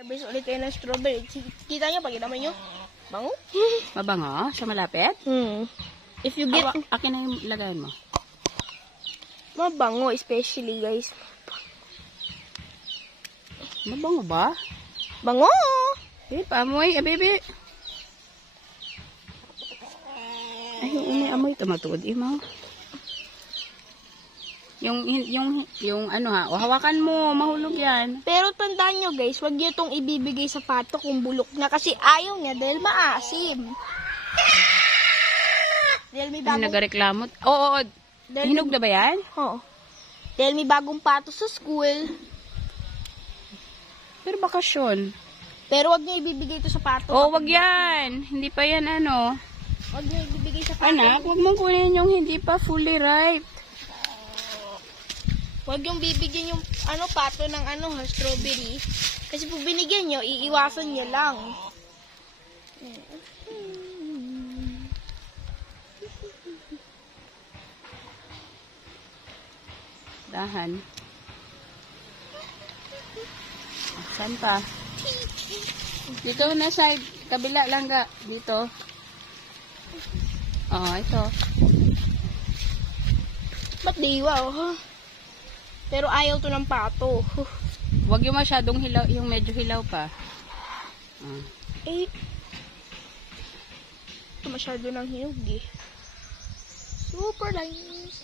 Harvest ulit kayo ng strawberry. Kita nyo, pag naman nyo. Bango? Mabango? Sa malapit? If you get... Akin na yung lagayan mo. Mabango, especially, guys. Mabango ba? Bango! Eh, paamoy. Eh, baby. Ay, yung umiamoy. Tumatuod, mo. Yung ano ha, o hawakan mo, mahulog yan. Pero tandaan nyo, guys, wag nyo itong ibibigay sa pato kung bulok na kasi ayaw niya dahil maasim. Dahil may Ay, bagong... nagareklamo. Oo, hinog na ba yan? Oo. Dahil may bagong pato sa school. Pero bakasyon. Pero wag nyo ibibigay ito sa pato. Oo, wag yan. Hindi pa yan ano. Wag nyo ibibigay sa pato. Anak, wag mong kunin yung hindi pa fully ripe. Huwag yung bibigyan yung pato ng strawberry. Kasi pag binigyan nyo, iiwasan nyo lang. Dahan. Saan pa? Dito na sa kabila lang ga. Dito. Oh, ito. Ba't diwa, oh? Pero ayaw to ng pato. Huwag yung masyadong hilaw, yung medyo hilaw pa. Eh, ito masyado ng hinog eh. Super nice.